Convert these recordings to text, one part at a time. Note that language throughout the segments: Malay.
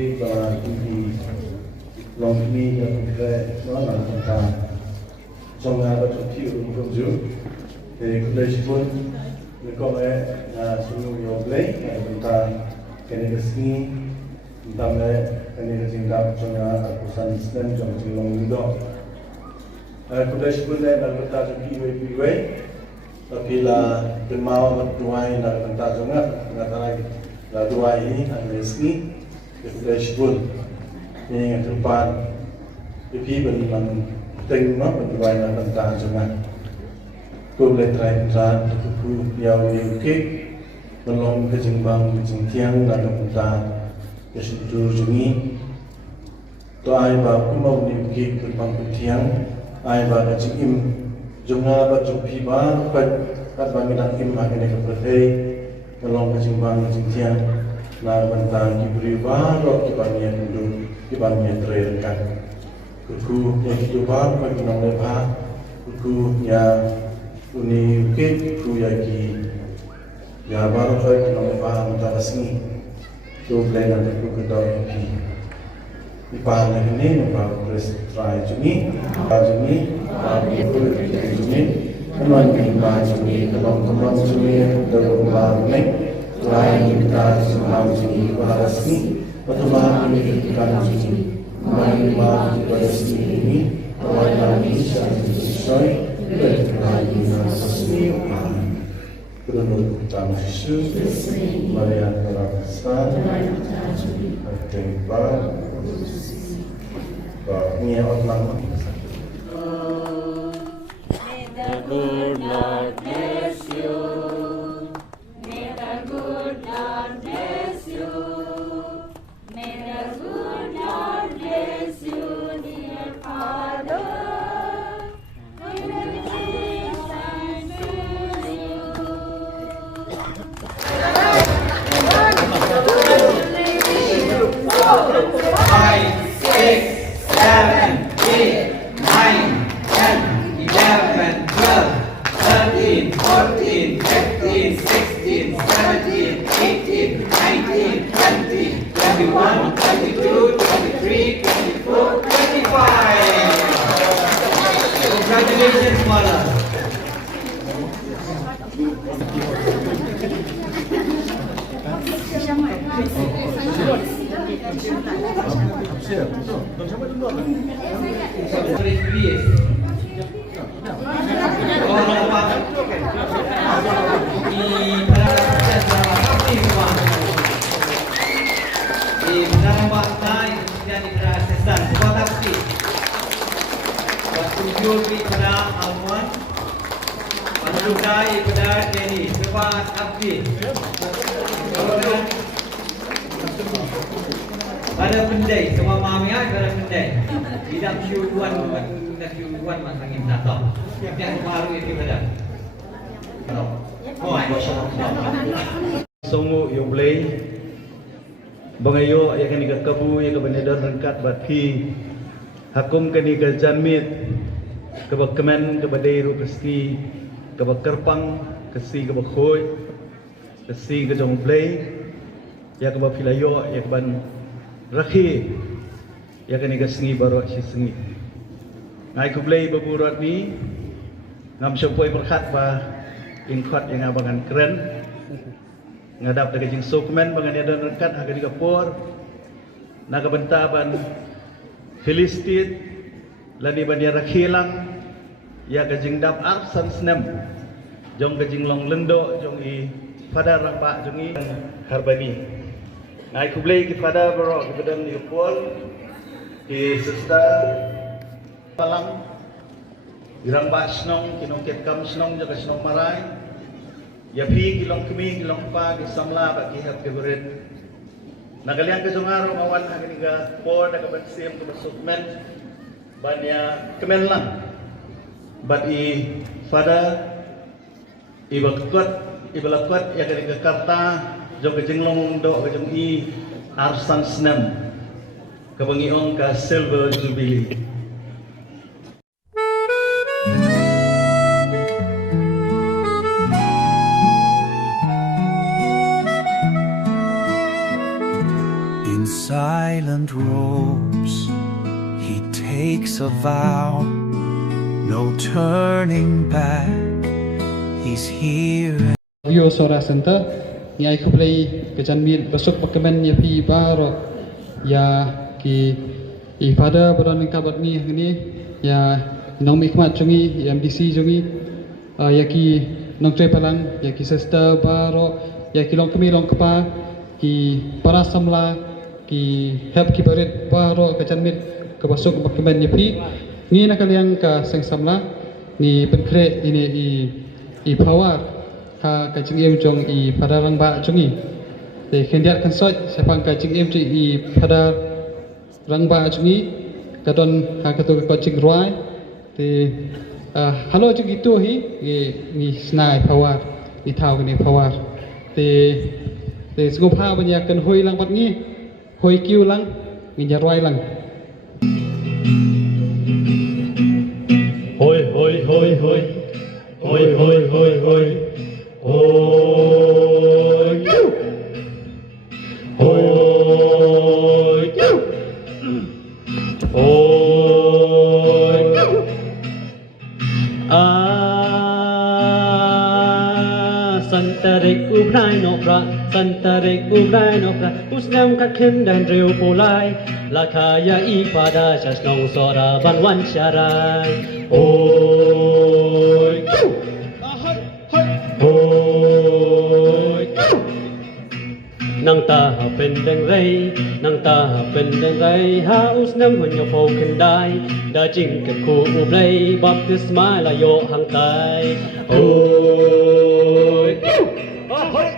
Jubilee và Jubilee lòng mi là một cái nó là một cái trong là trong khi cũng không giữ thì cũng đây chỉ muốn người con ấy là sử dụng nhiều lấy chúng ta cái này cái gì chúng ta này cái này cái gì đó trong là cuộc sống system trong cái lòng đó cũng đây chỉ muốn là chúng ta trong khi về tapi là cái mau mà tuai là chúng ta trong là cái là tuai ini là sini cái cũng đây chỉ muốnนี่คือปานพี่เป็นมันตึงมากเป็นวัยนั้นต่างๆจังไงกูเลยไตรตราคือเยาวยิ่งคิดมันลงกระจิงบางกระจิงเที่ยงdanต่างๆจะสุดจุดนี้ตัวไอ้บ่าวกูมองยิ่งคิดคือบางกระเที่ยงไอ้บ่าวกระจิงอิ่มจงงาบจงพี่บ้านไปกัดบางกระดังอิ่มหากันในกับประเทศมันลงกระจิงบางกระจิงเที่ยงนาบางๆที่บริวารรอบที่บางอย่างดูที่บางอย่างเตรียมกันkuku yang hidupan bagi nong lepa kuku yang unik kuku yaki ya baru bagi nong lepa antara sini tu blend ada kuku dau pi di pahala ini membawa press try juni juni menuan lima juni kelong juni dalam barang lain kita semalam juni pada sini pertemuan ini kita juni Maha pada sini awal kami sangat sesuai dengan keinginan sesungguhnya. Berdoa utama Yesus, Maria Terasa, Terima, Bahwa orang. May the good Lord bless you. May the good Lord bless you. May the good Lord bless you, dear Father. May the day shine through you. 5, 6, 7, 8, 9, 10, 11, 12, 13, 14, 15, 16, 17, 18, 19, 20, 21, 22, 23, 24, 25. Congratulations, Mala. Bertujuh pada Alwan, menudai pada Denny, Cepat Abdi. Pada pendai, semua mami pada pendai. Tidak syukuan, tidak syukuan masangin satu. Yang baru ini pada. Oh, Songo yung play bangayo ya kani kabu ya kabanedon rengkat baki hakum kani janmit kemen kebadai ru kesti kebakerpang kesi kebakhoy kesi kejong play ya kebafilayo ya keban rakhi ya kani kasngi baro si sengi ngai ku play baburat ni ngam sopoi berkat ba ingkot yang abangan keren ngadap dengan jing sukmen bangan ada rekat harga di kapur naga bentaban Filistin lani bandia rakhilang ya gajing dap arsan snem jong gajing long lendo jong i pada ramba jong i harbani ngai kublai ki pada baro ki badan di kapur ki sesta palang iramba snong kinongket kam snong jaga snong marai ya pi kilong kemi kilong pa kisamla ba kihap keberit nagalian ke sungaro mawan haginiga por daga bansim ke sukmen banya kemen lang bat i fada ibakot ya kaniga karta jog jenglong do jong i arsan snem kebangiong ka silver jubilee. Inside a vow, no turning back. He's here. Vio Sora Center, ni ai kuplay kejanmil besok pakemen ya pi baro ya ki pada beran kabat ni ya nong ikmat jungi MDC jungi ya ki nong trepalan ya ki sister baro ya ki long kemi long kepa ki para samla ki help ki berit baro kejanmil ke besok pakemen ya pi ni nak kalian ka seng samla ni penkre ini i power ha ka ching em jong i pada rang ba chungi de khendiat kan soi sepang ka ching em chi i pada rang ba chungi ka don ha ka to ka ching roi te halo chu gitu hi ni snai power ni thau ni power te sgo pha ban ya kan hoi lang pat ni hoi kiu lang ni ya roi lang hoi hoi hoi hoi hoi hoi hoi hoi hoi kiu hoi kiu hoi kiu Santarik ubrai nopra Santarik ubrai nopra Usnam kat kendan reu pulai Lakaya ipada Jasnong sora banwan syarai hoi kiu hoi kiu Nang taha pendeng rei Nang taha pendeng rei Ha usnam hunyo po kendai Da jing kat ku ublai Baptisma layo hang tai hoi kiu hoi hoi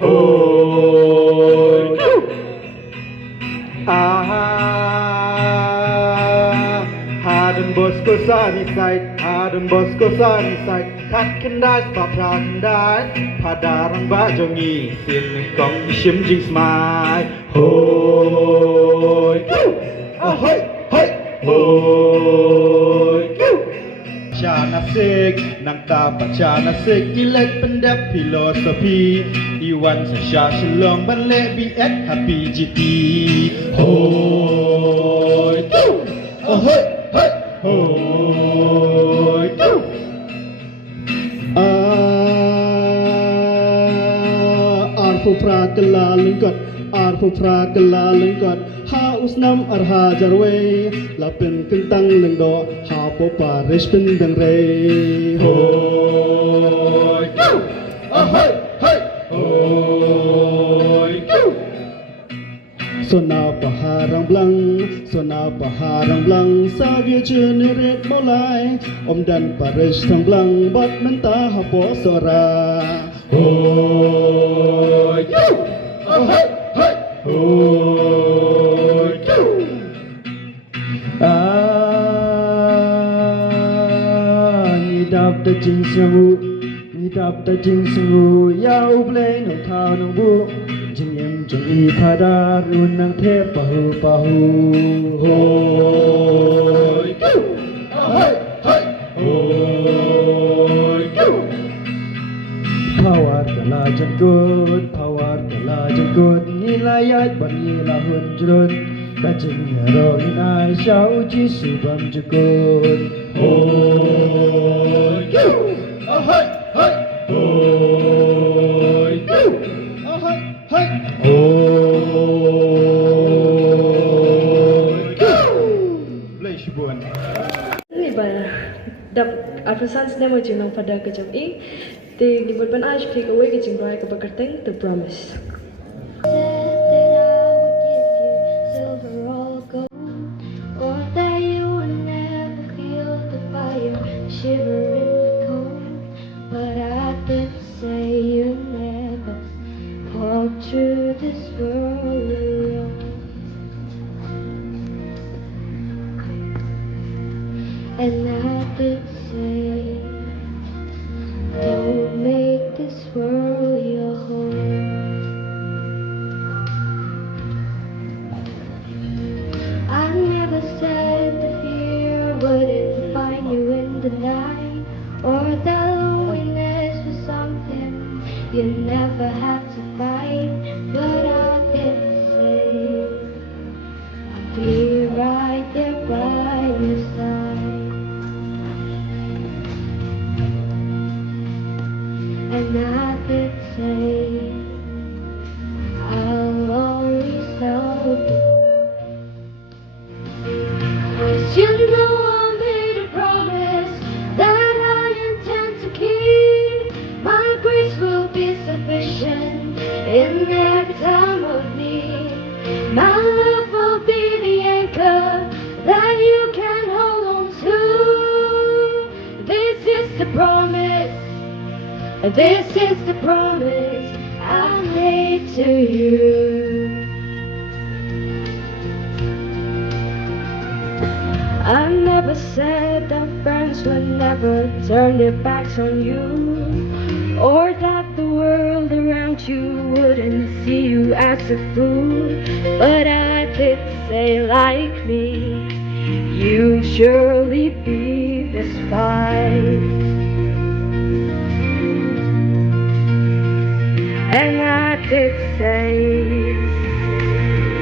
hoi kiu Hadem Bosco Sunny Side, Hadem Bosco Sunny Side, kat kendai papra kendai, padarang bajongi, sin kong ishim jing smai, hoi kiu hoi hoi hoi kiu Chana sik, nang tapa chana sik, ilek pendek filosofi, Iwan sasha shalom balik BX happy GT, hoi kiu hoi hoi hoi kiu Arfu fra kelalengkot, arfu fra kelalengkot, ha usnam arha jarwe, lapin kentang lengdo, ha popa respin dengre, hoi kiu hoi hoi hoi kiu Sona paharang blang, sona paharang blang, savia generate molai, om dan paris tang blang, bat mentah hapo sora. hoi kiu hoi hoi hoi kiu Nidap da jing sengu, nidap da jing sengu, ya ublay nong thao nong bu, jing em jing i pada runang te pahu pahu. hoi kiu hoi hoi hoi kiu Pawar kala jengkut, pawar kala jengkut, nilai ayat ban nilai hunjrut, kacing hero inai syau jisu bam jengkut. hoi kiu hoi hoi hoi kiu Hai hai. hoi kiu Blai shibuan. Ni ba dap afasans nemo jinong pada kejam i te gibon ban aj take away kejing roi ke bakarteng the promise through this world alone, and I did say, don't make this world your home. I never said the fear wouldn't find you in the night, or that loneliness was something you never had to fight, but I did say I'll be right there by your is the promise. This is the promise I made to you. I never said that friends would never turn their backs on you, or that the world around you wouldn't see you as a fool. But I did say, like me, you'll surely be despised. And I did say,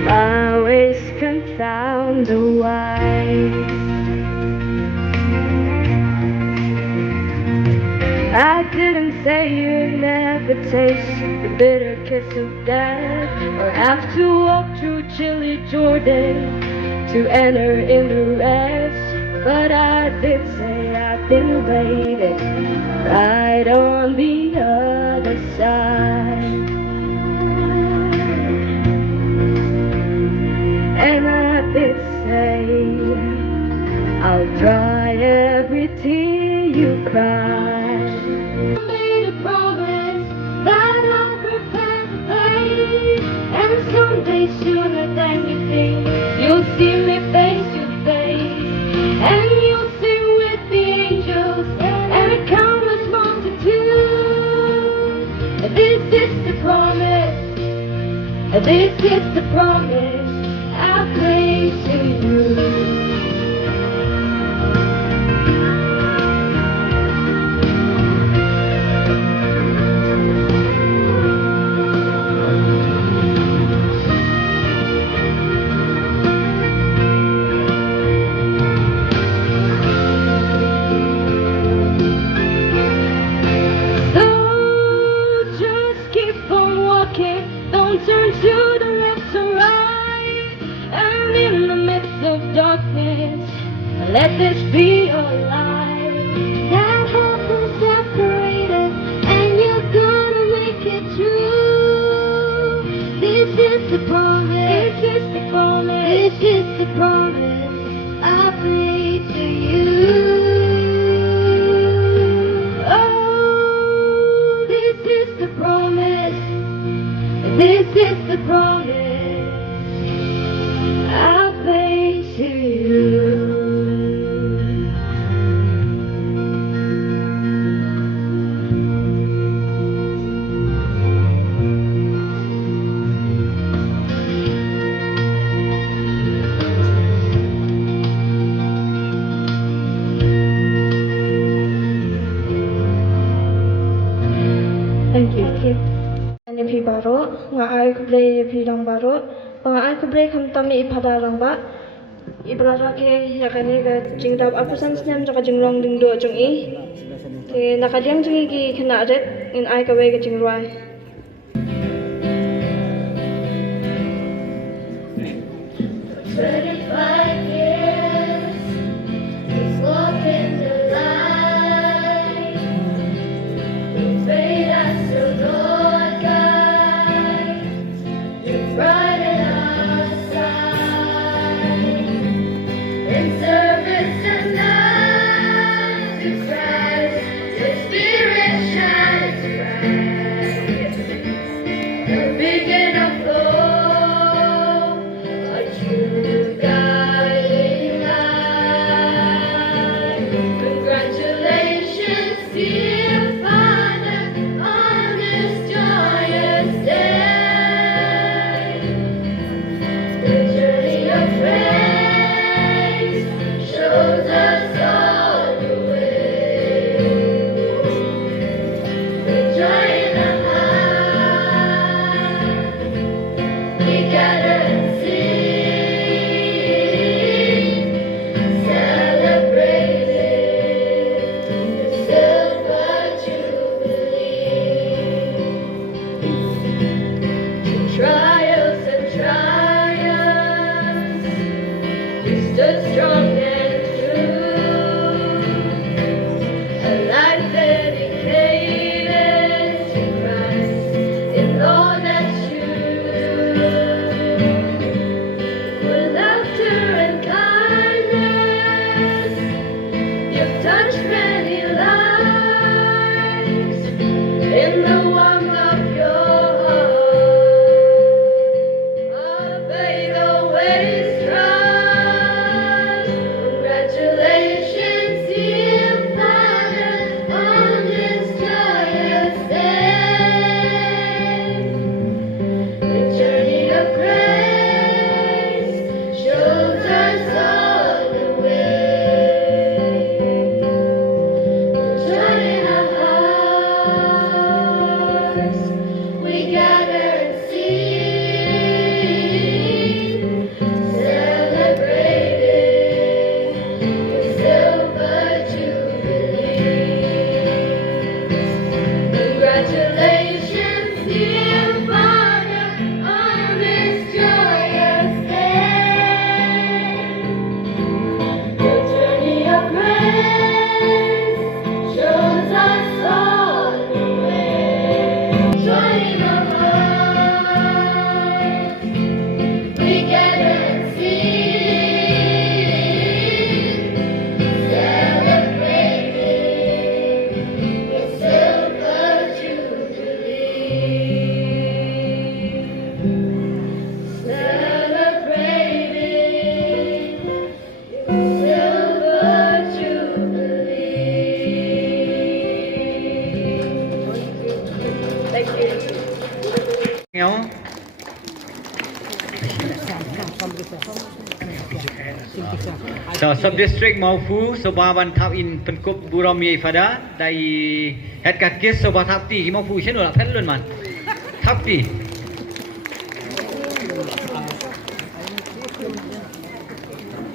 my ways confound the wise. I didn't say you'd never taste the bitter kiss of death, or have to walk through chilly Jordan to enter in the rest. But I did say I've been waiting right on the other side. And I did say I'll dry every tear you cry. Made a promise that I'll prepare the way, and someday sooner than you think, you'll see me face to face, and you'll sing with the angels and a countless multitude. This is the promise. This is the promise I made to you. Don't turn to the left or right, and in the midst of darkness, let this be your light. That hope is separated, and you're gonna make it through. This is the promise. This is the promise. This is the promise I made to you. Oh, this is the promise. This is the promise I made to you. Thank you. Ani phi baro nga ai ku play phi rang baro nga ai ku break ham tami iphada rang ba ibrara ke yakani ga jingdab apusan snam jaka jingrong ding do chung I ke nakadiam jingi ki khana ret in ai ka we ga jingrai. Big enough, oh, a true God. So sub-district Maufu Soba Ban Thap in Penkup Burami Fada Dai Head Kat Kis Soba Thap Ti Maufu Chen Ula Pen Lun Man Thap Ti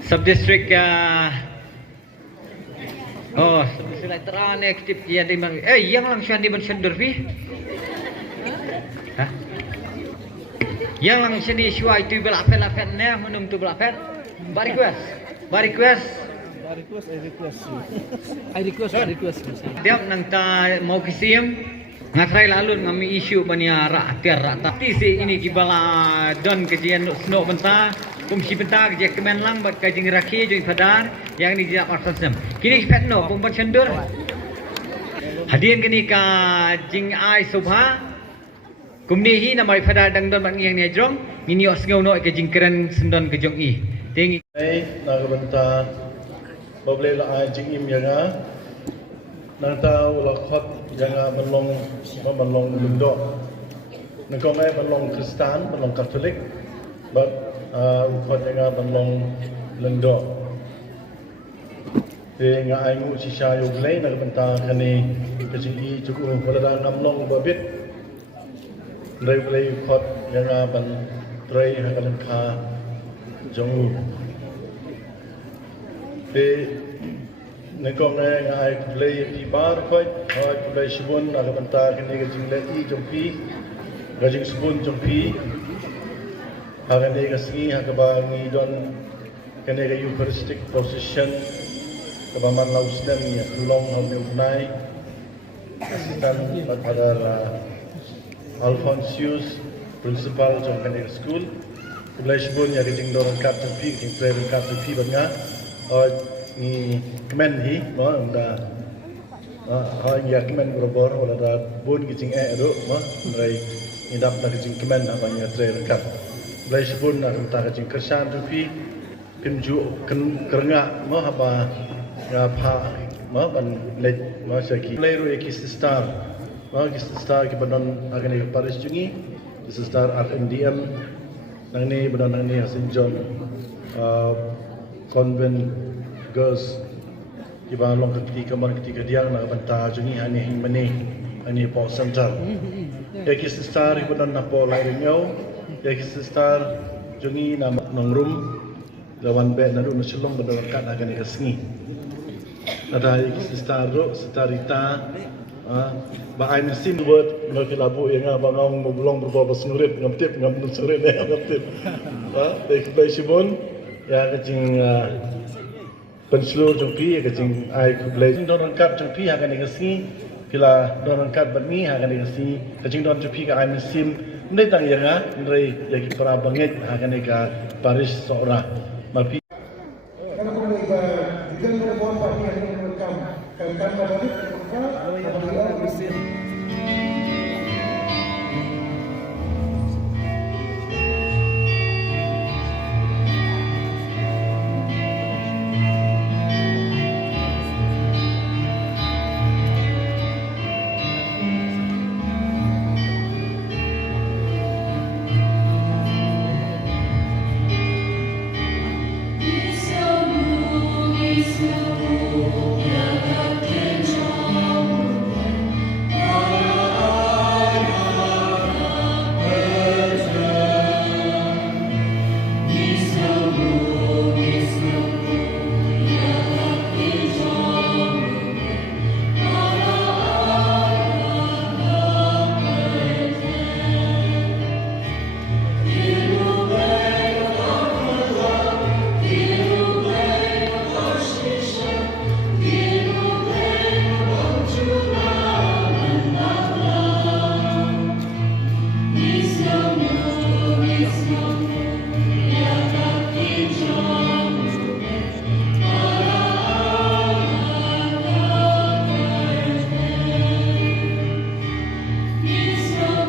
Sub-district Oh sub-district terane aktif yang di man yang langsung di man sendur fi Yang langsung di Shua itu belapet ne menum tu belapet Bari request. I request. Dia nang ta mau kisim ngatrai lalu ngami isu bania rakyat rata. Ti si ini kibala don kajian snow benta, kumsi benta kerja kemen lang bat kajing rakhi join padar yang ni dia artasem. Kini petno pumpan cendur. Hadian kini ka jing ai subha kumni hi namai padar dang don bat yang ni ajrong ini osngau no ke jing keren sendon ke jong i. Tinggi. Nagbanta bablela ay jingim yanga nanta ulakhat yanga balong lundo nagomay balong Kristan balong Katolik but ulakhat yanga balong lundo nga ay ngu si siya yuglay nagbanta kani kasi cukup wala namlong babit nray ulakhat yanga ban tray hakalanka Jong Di Nekong na ay play di bar fight ay play subun aga banta kini gajing leti jompi gajing subun jompi aga ni gasngi aga ba ngi don kini ga Eucharistic position kaba man lausdem ya tulong hal unai asitan padar Alphonsius principal jom kini school Kulai sebun ya kecing dorong kapten pi, kecing player kapten pi benda, ni kemen hi, dah, ya kemen berobor, wala dah bun kecing ero, rai ni dapat kecing kemen apa ni player kap. Kulai sebun nak minta kecing kersan tu pi, kenju kerengak, apa ya pa, ban lej, segi. Player ya kistar, kistar kibanon akan ikut Paris jungi, kistar RMDM. Nang ni benar nang ni St. John Convent Girls iba long ketika dia nak banta jungi hani himani hani po center ya kistar iba dan napo lain nyau ya kistar jungi nama nongrum lawan be nadu nasulong benar kat akan ikasngi ada kistar ro starita ba ay mesin word no kilabu yang abang belum berbuat sengurit ngamtip ngam sengurit ngamtip de sibon ya kecing penslu jumpi kecing ai kublai don rangkap jumpi akan dikasih kila don rangkap berni akan dikasih kecing don jumpi ka ai mesin ndai tang yang ndai yaki para bangit akan ka Paris seorang mapi kalau boleh dikenal buat apa yang rekam kan balik apabila mesin